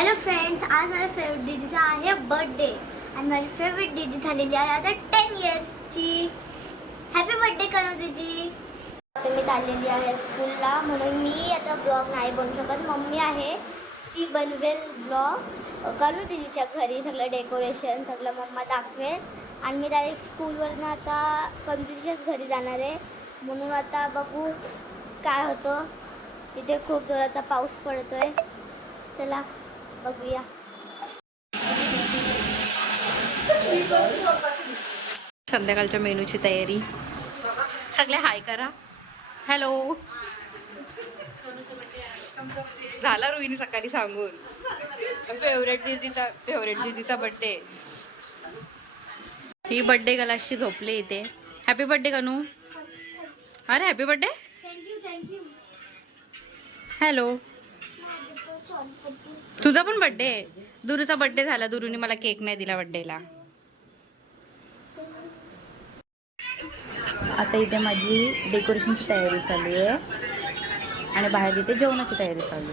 Hello friends आज माझ्या favourite दीदीचा आहे बर्थडे आणि माझी फेवरेट दीदी झालेली आहे आता टेन इयर्सची हॅपी बर्थडे करू दीदी. आता मी चाललेली आहे स्कूलला म्हणून मी आता ब्लॉग नाही बनवू शकत. मम्मी आहे ती बनवेल ब्लॉग करू दीदीच्या घरी सगळं डेकोरेशन सगळं मम्मा दाखवेल. आणि मी डायरेक्ट स्कूलवरनं आता कंदीच्याच घरी जाणार आहे. म्हणून आता बघू काय होतं. तिथे खूप जोराचा पाऊस पडतो आहे चला. बघूया. संध्याकाळच्या मेनूची तयारी. सगळे हाय करा. हॅलो झाला रोहिणी सकाळी सांगून. फेवरेट दिदीचा फेवरेट दिदीचा बर्थडे ही बर्थडे गलाशी झोपले इथे. Happy birthday Kanu. अरे हॅपी थँक्यू हॅलो तुझा पण बर्थडे दुरूचा बर्थडे झाला दुरूने मला केक नाही दिला बर्थडेला आता इथे माझी डेकोरेशनची तयारी चालू आहे. आणि बाहेर इथे जेवणाची तयारी चालू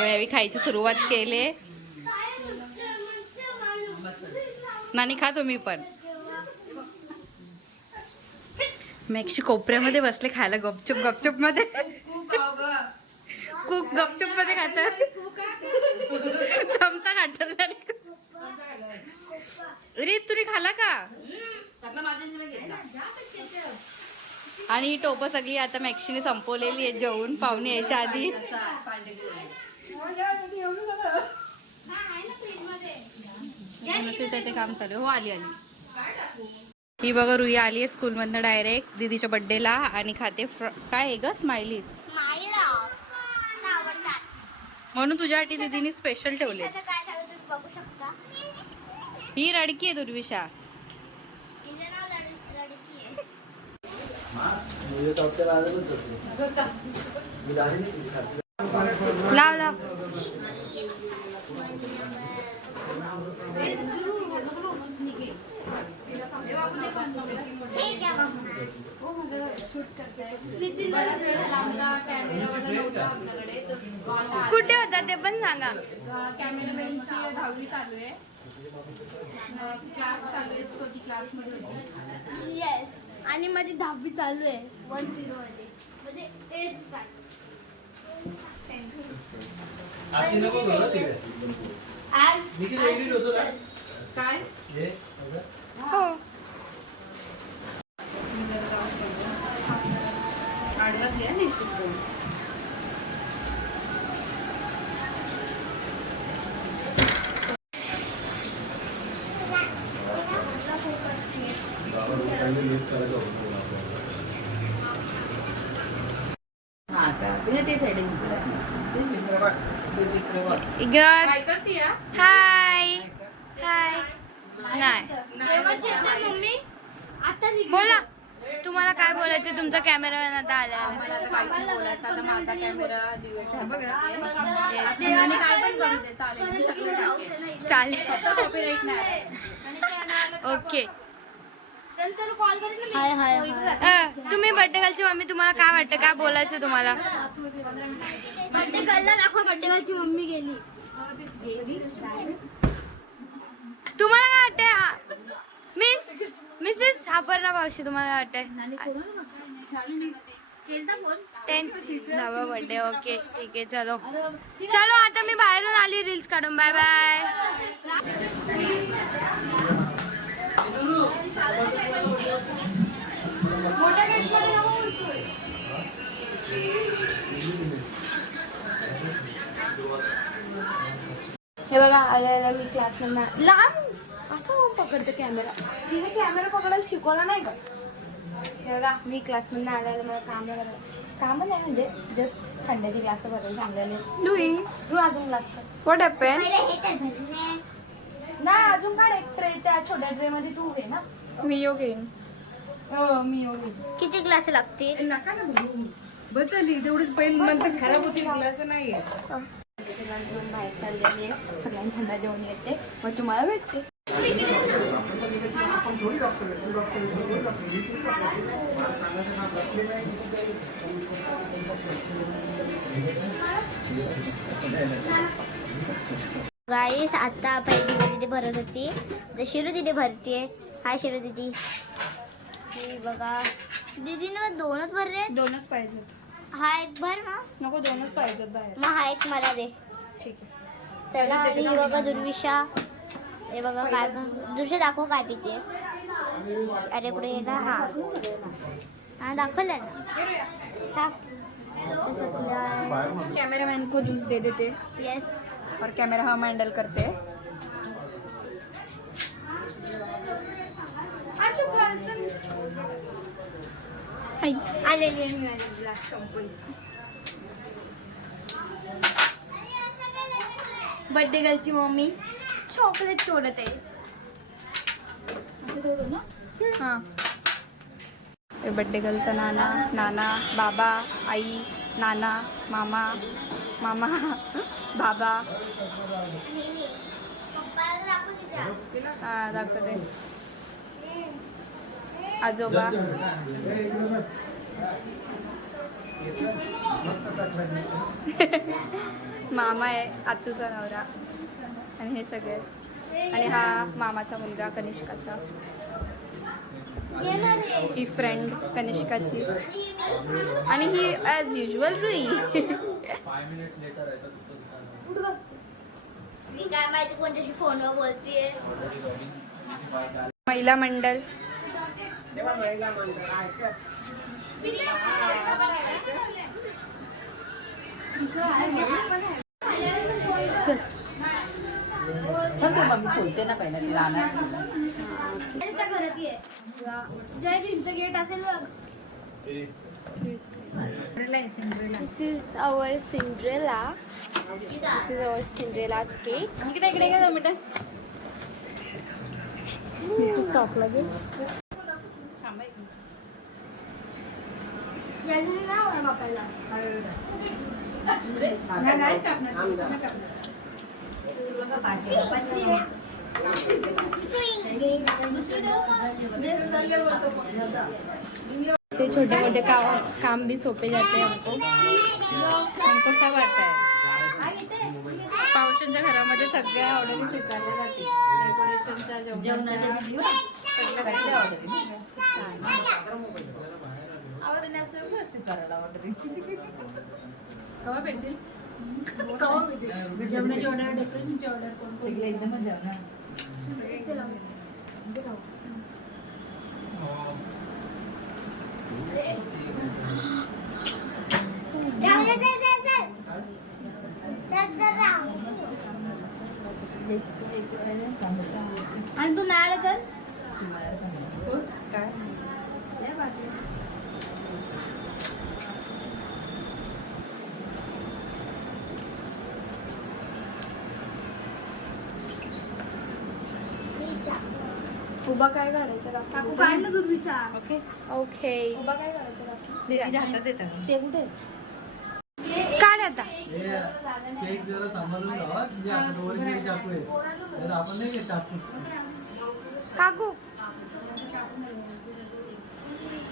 आहे. खायची सुरुवात केली नानी खा तुम्ही पण. मॅक्शी कोपऱ्यामध्ये बसले खायला गपचूप गपचूपमध्ये. कुक गपचूपमध्ये खातात. चमचा खाटला रीत तुम्ही खाला का? आणि ही टोपं सगळी आता मॅक्सीने संपवलेली आहे जेवून. पाहुणे यायच्या आधी. ते काम चालू. हो आली आली. ही बघा रुई आली आहे स्कूलमधनं डायरेक्ट दीदीच्या बर्थडेला आणि खाते फ्र- काय आहे ग? आवडतात म्हणून तुझ्यासाठी दीदीने स्पेशल ठेवले आता काय झालं तुम्ही बघू शकता? ही रडकी आहे दुर्विशा. तिचं नाव लड- लडकी आहे मुझे तो आपके बारे में तो मिलानी नहीं खाती लाव लाव हे घ्या मग. कुठे होता ते पण सांगा. कॅमेरामॅनची दहावी चालू आहे. क्लास चालू आहे. तो ती क्लासमध्ये होती. येस आणि माझी दहावी चालू आहे. वन झिरो मध्ये म्हणजे चालू. ना काय? हे सगळं हो आडवाच घ्या नाही हाय. हाय. नाही. बोला. तुम्हाला काय बोलायचं? तुमचा कॅमेरामॅन आता आला. कॅमेरा चालेल. ओके नंतर कॉल करेन ना हाय हाय अ, तुम्ही बर्थडे गर्लची मम्मी तुम्हाला काय वाटतं? काय बोलायचं तुम्हाला? बर्थडे गर्लला दाखवा बर्थडे गर्लची मम्मी गेली. तुम्हाला काय वाटतंय? मिस मिसेस अपर्णा मावशी तुम्हाला काय वाटतंय? टेन्थ दहावा बर्थडे ओके ठीक आहे चलो. चलो आता मी बाहेरून आली रील्स काढून. बाय बाय हे बघा आल्याला मी क्लासमधनं लांब असं पकडते कॅमेरा तिने कॅमेरा पकडायला शिकवला नाही का? हे बघा मी क्लासमधनं आल्याला मला काम करायला. काम नाही म्हणजे जस्ट थंड्याची ग्लास भरायला सांगलेले लुई. तू अजून ग्लास व्हॉट हॅपन नाही अजून काय एक ट्रे त्या छोट्या ट्रे मध्ये तू घे ना. मी योग घेईन. हो मी येऊ किती ग्लास लागतील? बचली तेवढीच पहिली नंतर खराब होती ग्लास नाही त्याचे बाहेर चाललेली आहे सगळ्यांनी थंडा जेवण येते मग तुम्हाला भेटते गाईस आता पहिली दिदी भरत होती. तर शिरू दिदी भरतीये. हाय शिरू दिदी. ही बघा. दीदीने मग दोनच भरले दोनच पाहिजे होत हा एक भर मग नको दोनच पाहिजे होत बाहेर. मग हा एक मला दे. ठीक आहे. चला आणि ही बघा दुर्विशा हे बघा काय दुसरं दाखव काय पितेस. अरे पुढे ना. हा. हा दाखवलं ना. टाक. तसं तुला कैमरामैन को जूस दे देते. येस और कैमरा हम हैंडल करते आलेली आहे मी ग्लास संपून. बर्थडे गर्लची मम्मी चॉकलेट तोडत आहे. हां. हे बड्डे गर्लचा नाना नाना बाबा आई नाना मामा मामा बाबा. हा दाखवते. आजोबा. मामा आहे आतूचा नवरा. आणि हे सगळे. आणि हा मामाचा मुलगा कनिष्काचा. ही फ्रेंड कनिष्काची. आणि ही ॲज युजल रुई. काय माहिती महिला मंडळ चल खोलते ना पहिला तिला आणा जय भीमचं गेट असेल बघ This is our Cinderella. This is our Cinderella's cake. इकडे इकडे इकडे बेटा. स्टॉप लागेल यायचं ना मला बापायला से छोटे मोटे काम काम भी सोपे जाते हैं हमको पावसांच्या घरामध्ये सगळ्या ऑर्डर स्वीकारल्या जाते. डेकोरेशनच्या जेवणाच्या सगळ्या आवडते जेवणाची ऑर्डर डेकोरेशनची ऑर्डर कोण एकदमच जेवणार राहू दे, चल, चल, चल. चल, चल, राहू. आणि तू नाही आला तर उभा काय काढायचं काकू काढ ना दुर्विशा ओके. ओके. उभा काय काढायचं काकू तिच्या हातात देतात ते कुठे? काढ आता. हे केक जरा सांभाळून लावा म्हणजे आपण वर केक चाकू आहे तर आपण नाही घेत चाकू. काकू.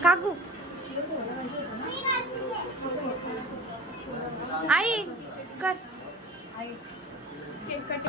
काकू. आई कर. केक कट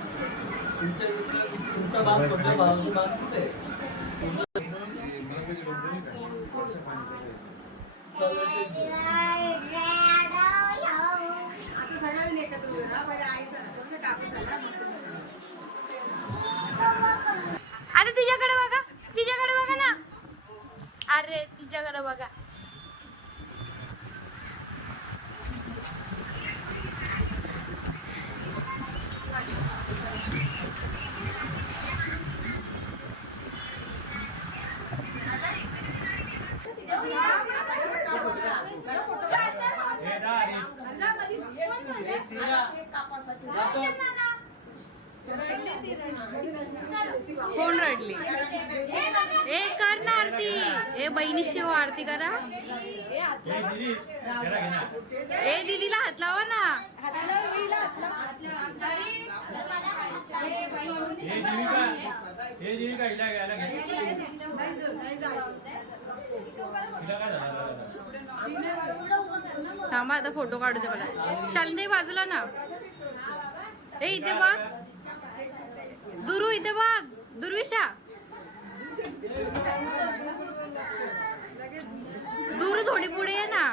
तुमच्या तुमचा कुठे आता अरे तिच्याकडे बघा. तिच्याकडे बघा ना. अरे तिच्याकडे बघा. कोण रडली? ए कर ना आरती. ए बहिणी शिव आरती करा. ए दीदीला हात लावा ना. हे जीविका हिला घ्यायला घे काय झालं थांबा आता फोटो काढू दे मला. शालिनी बाजूला ना. ए इथे बघ. दुरू इथे बघ. दुर्विशा दुरू थोडी पुढे ये ना.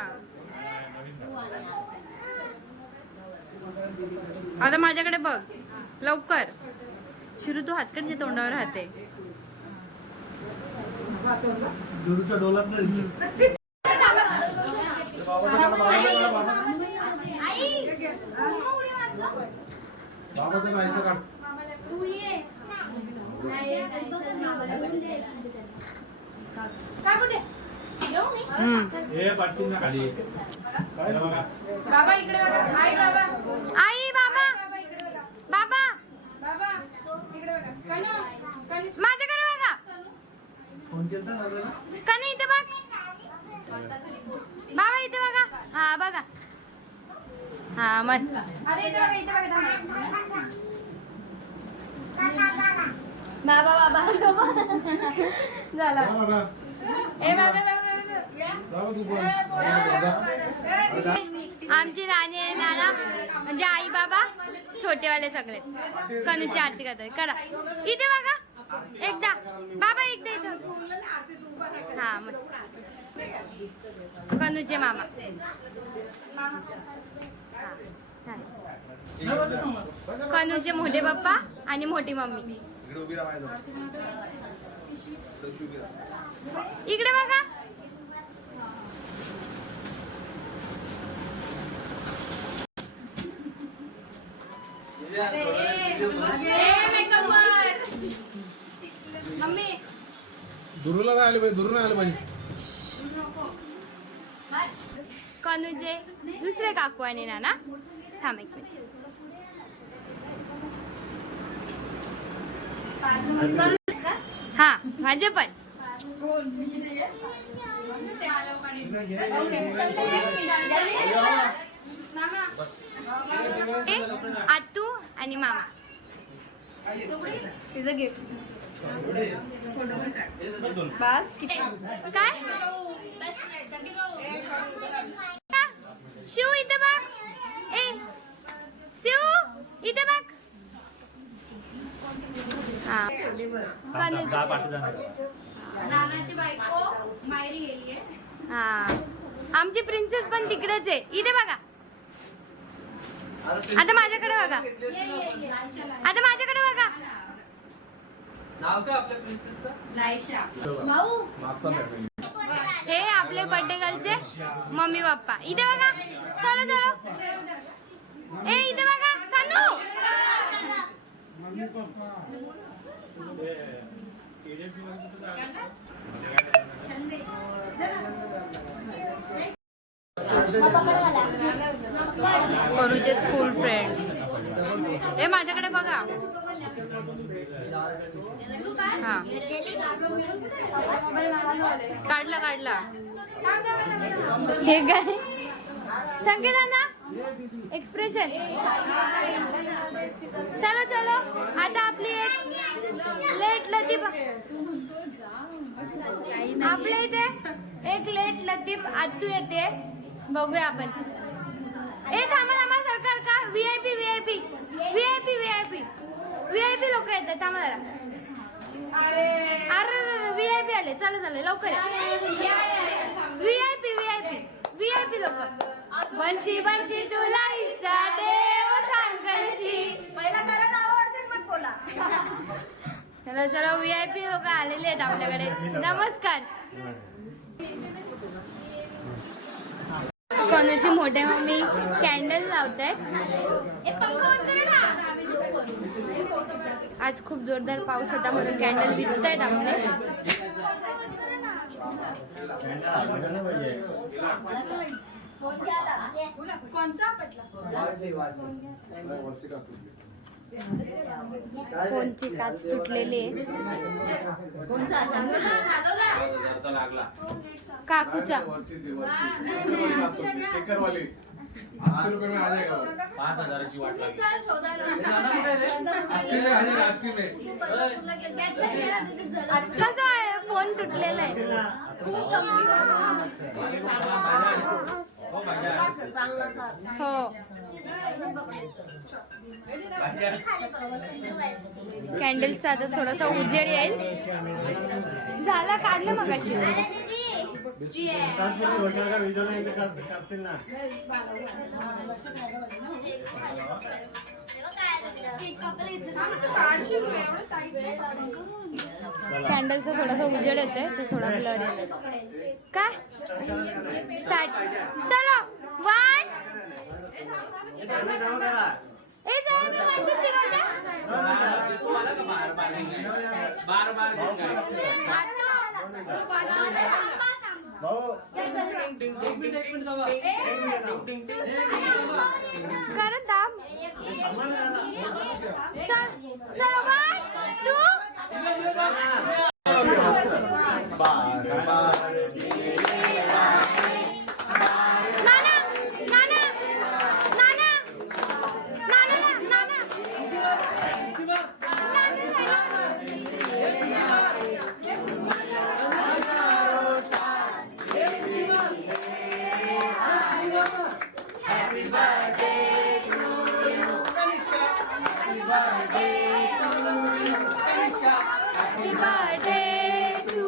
आता माझ्याकडे बघ. लवकर. शिरू तू हात कर जे तोंडावर राहते. हे. बाबा इकडे बघा. आई बाबा. आई बाबा! बाबा इकडे बघा. कन्या कन्या. माझ्याकडे बघा! फोन केलता? कनी इथे बघ. बाबा इथे बघा. हा बघा. हा मस्त. अरे इथे बघा इथे बघा थांबा. बाबा बाबा. झाला. ए बाबा बाबा आमची नानी आहे नाना. म्हणजे आई बाबा छोटेवाले सगळे. कनूची आरती करतात. करा. इथे बघा. एकदा. बाबा एकदा इथं. हा मस्त. कनूचे मामा. कनूचे मोठे पप्पा आणि मोठी मम्मी. इकडे बघा. दुरूला नाही आले पाहिजे दुरून आले पाहिजे. कनूचे दुसरे काकू आणि नाना. थांब एक मिनिट. हा माझे पण. आतू आणि मामा. तिचं गिफ्ट बस काय? शिव इथे बघ. ए शिव इथे बघ. हा. कनू दहा पाठी जाणार हा. आमची प्रिन्सेस पण तिकडेच आहे. इथे बघा. आता माझ्याकडे बघा. आता माझ्याकडे बघा. नाव काय आपल्या प्रिन्सेसचं नाश्ता फॅमिली हे आपले बर्थडे गर्लचे मम्मी पप्पा. इथे बघा. चलो चलो. ए इथे बघा. कानू. करूचे स्कूल फ्रेंड्स हे माझ्याकडे बघा. हा. काढला काढला. हे काय? संकेत ना एक्सप्रेशन चलो चलो. आता आपली एक लेट लतीफ आपल्या इथे एक लेट लतीफ आतू येते. बघूया आपण ए थांबा थांबा सरकार का V I P V I P V I P V I P V I P लोक येतात थांबा जरा अरे व्ही आय पी आले चला चला लवकर V I P V I P V I P लोक बनशी बनशी तुला हिस्सा देव सांगशी पहिला त्याला नावावरती मग बोला चला चला व्ही आय पी लोक आलेले आहेत आपल्याकडे नमस्कार कोणाची मोठे मम्मी कॅन्डल लावत आज खूप जोरदार पाऊस होता म्हणून कॅन्डल विजत आहेत आपले वरची फोनची काच तुटलेली आहे. काकूचा. ती वरची? स्टिकर वाली अस्सी रुपये में आ जाएगा वो. पाच हजाराची वाट लागली. अस्सी में आ जाएगा अस्सी में आहे फोन तुटलेला आहे? हो. कॅन्डल्सचा आता थोडासा उजेड येईल. झाला काढलं मग अशी. कॅन्डलचा थोडासा उजेड येते ते थोडा ब्लर काय? चलो वन ए चला मी वरती बार बार. करत चल चलो वन टू नाना नाना नाना नाना नाना Happy birthday to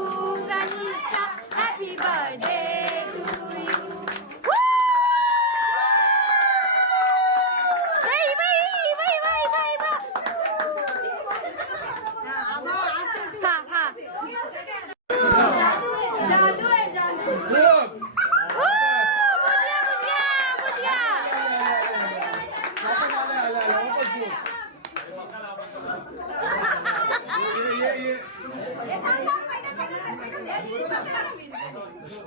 Kanishka. Happy birthday to you. Woo! Hey, Iva, Iva, Iva, Iva, Iva. हा हा जादू आहे जादू Look! Woo! बुझल्या बुझल्या बुझल्या आले, आले, आले, वापस घेऊ. ये, ये, ये.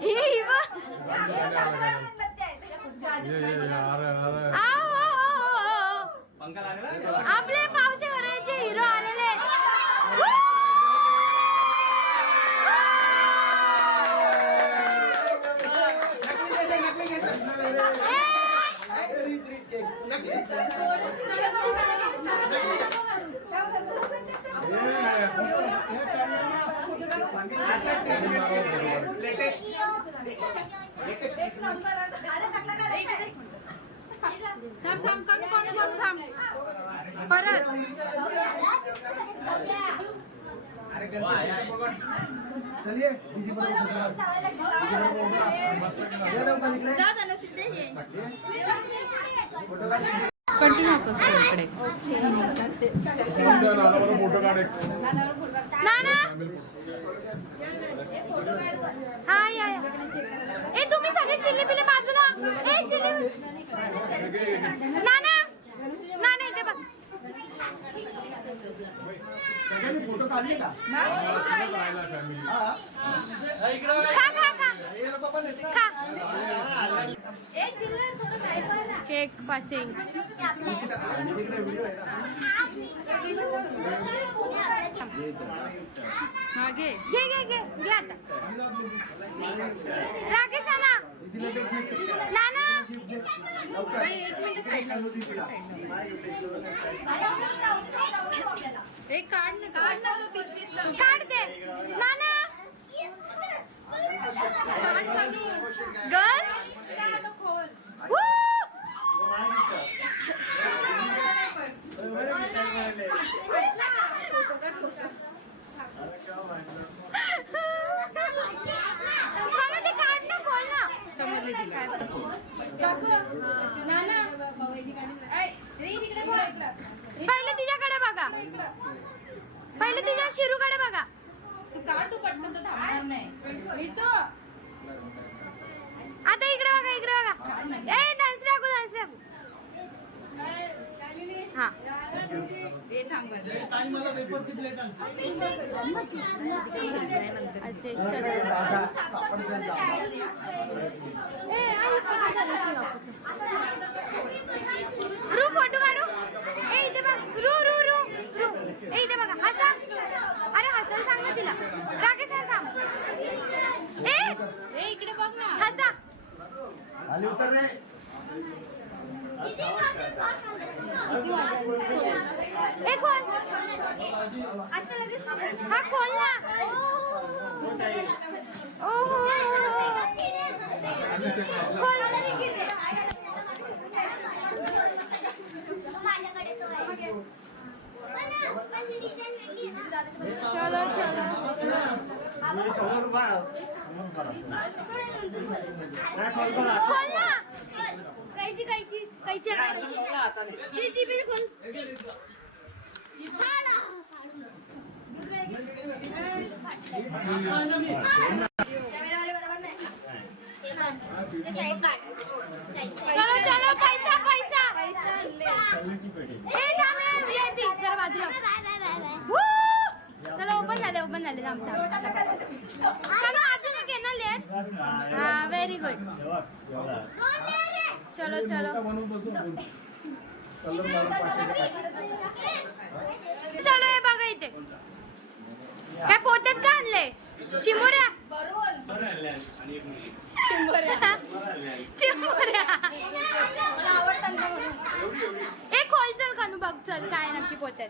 ही इवा ये, ये, ये, आ रहा है, आ रहा है. आओ, आओ, आओ, आओ. पंखा लागला आपले पावसे भरायचे हिरो आलेले आहेत. Woo! कोणत्या नावावर फोटो काढ एक. नाना! हा या ए तुम्ही सगळे चिल्ली पिल्ली बाजूला. ए चिल्ली नाना नाना इथे बघ. family. खा खा खा. खा. केक पासिंग घे घे घे घे आता। राकेश नाना। नाना। काढ दे नाना गर्ल्स ते काढ ना। खोल ना पहिले तिच्याकडे बघा. पहिले तिच्या शिरूकडे बघा. तू काढ तू पटकन तो थांबणार नाही? आता इकडे बघा इकडे बघा. ए हा. रू फोटो काढू. ए इथे बघ. रू रू रू रू. ए इथे बघा. हसा अरे हसायला सांग ना तिला. राकेश हा थांब. ए इकडे बघ ना. हसा. खाली उतर रे. हा खोल. ना ओ हो माझ्याकडे तो आहे पण पण design वेगळी आहे ना. चलो चलो खोल ना कैची कैची कैची कैची बिलकुल काढा. चलो चलो पैसा पैसा ए ओपन झाले ओपन झाले थांबता थांब चलो अजून एक आहे ना लेअर हा व्हेरी गुड. चलो चलो. चलो हे बघा इथे. काय पोत्यात का आणले चिमुऱ्या. चिमुऱ्या. चिमुऱ्या ए खोल चल कानू बघ चल काय नक्की पोत्यात.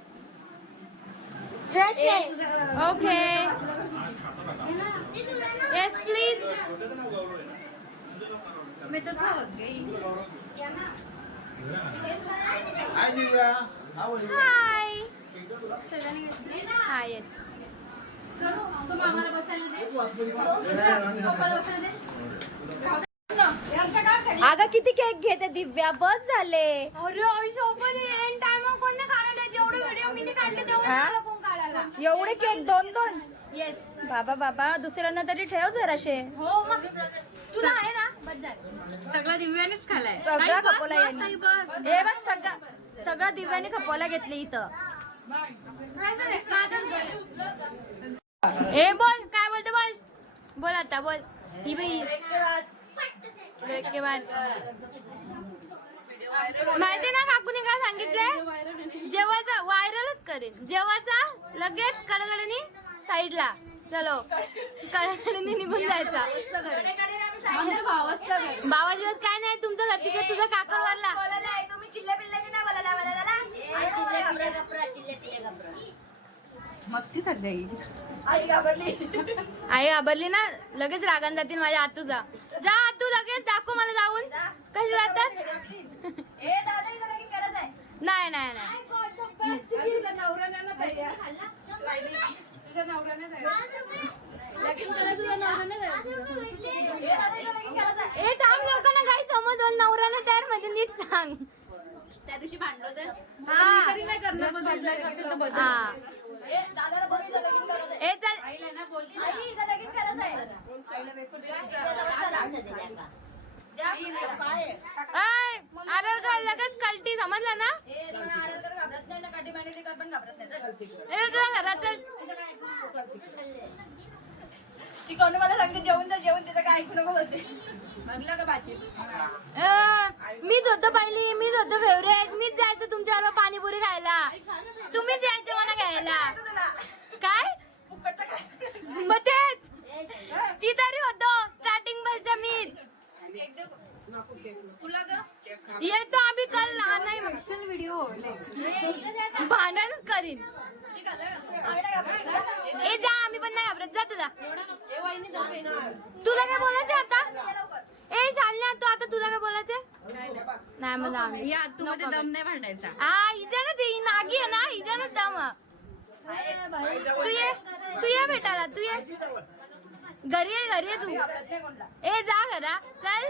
Dress आहे. ओके ते हाय दिव्या हाय हाय येस अगं किती केक घेते? दिव्या बस झाले. अरे आई सोबत एन टाइम कोण नाही काढायला? जेवढे व्हिडिओ मी नाही काढले तेवढे? मला कोण काढायला? एवढे केक दोन दोन. येस बाबा बाबा दुसऱ्यांना तरी ठेव जराशे. हो मग तुला आहे ना? बस झालं सगळं दिव्यानेच खालाय. सगळा खपवला यांनी. हे बघ सगळा सगळा दिव्याने खपवला घेतली इथं. ए बोल काय बोलते बोल? बोल आता बोल. ही बाई. ब्रेक के बाद माहिती ना काकूने काय सांगितलंय? जेव्हाचा व्हायरलच करेन जेव्हाचा लगेच कडकडनी साईडला. चलो. कडकडनी निघून जायचा. बाबा दिवस काय नाही तुमचं घर तिकडे तुझा काका वारला. आई घाबरली. ना लगेच रागान जातील माझ्या आतूचा. जा आतू लगेच दाखव मला जाऊन. कशी जातास? नाही नाही नाही. ए थांब लोकांना काही समज नवऱ्याने तयार म्हणजे नीट सांग. त्या दिवशी भांडलो तर? हा. ए चल ऐ, आरर का लगेच कल्टी समजलं ना? ए तुझ्या घरात चल ती कोण मला सांगते जेवण तर जेवण तिथं काय ऐकू नको बोलते. मीच होतो पहिली मीच होतो फेवरेट मीच जायचं तुमच्यावर पाणीपुरी खायला. तुम्हीच यायचे मला घ्यायला. काय? मग तेच. ती तरी होतो. स्टार्टिंगपासून मीच येतो आम्ही कल नाही व्हिडिओ भांडणच करीन। ए जा आम्ही पण नाही घाबरत जा तुला. तुला काय बोलायचं आता? ए शालन्या तू आता तुला काय बोलायचं? नाही मला या तू मध्ये दम नाही भांडायचा. हा हिजानच ही नागी आहे ना हिजानच दम. तू ये तू ये भेटायला तू ये. घरी ये घरी ये तू. ए जा घरा चल.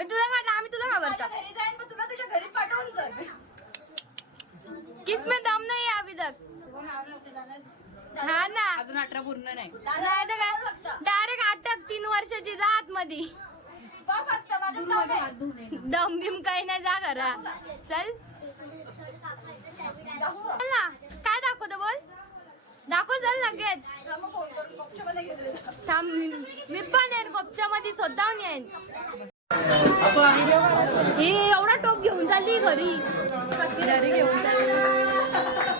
तुला काय आम्ही तुला घाबरतो तुला तुझ्या घरी पाठवून जाईल किसमें दम नाही अभी तक हा ना. अजून अठरा पूर्ण नाही. डायरेक्ट अटक तीन वर्षाची जा आतमध्ये दम बिम काही नाही जा घरा. चल. ना. काय दाखवतो बोल? दाखव चल लगेच. थांब मी- पण येईन. गोपच्यामध्ये स्वतःहून येईन. ही एवढा टोप घेऊन चालली घरी. घरी घेऊन चालली.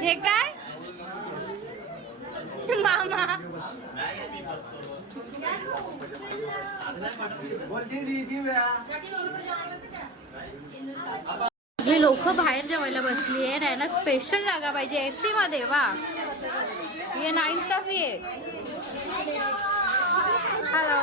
हे काय? मामा. हे लोक बाहेर जेवायला बसली आहे. ना स्पेशल जागा पाहिजे. एसी मध्ये वा. ये नाईन टफ ये हॅलो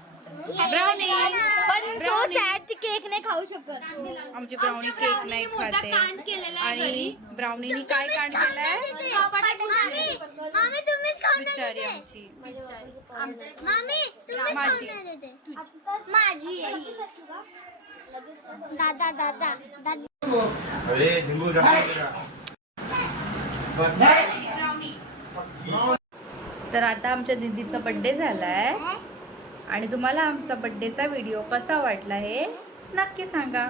ब्राउनी पण सो सॅड ती केक नाही खाऊ शकत. आमची ब्राउनी केक नाही खाते. आणि ब्राउनीनी काय कांड केलाय? बिचारी आमची. माझी. माझी. आहे. दादा दादा. दादा तर आता आमच्या दीदीचा बड्डे झालाय. आणि तुम्हाला आमचा बड्डेचा व्हिडिओ कसा वाटला हे नक्की सांगा.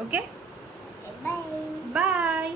Okay bye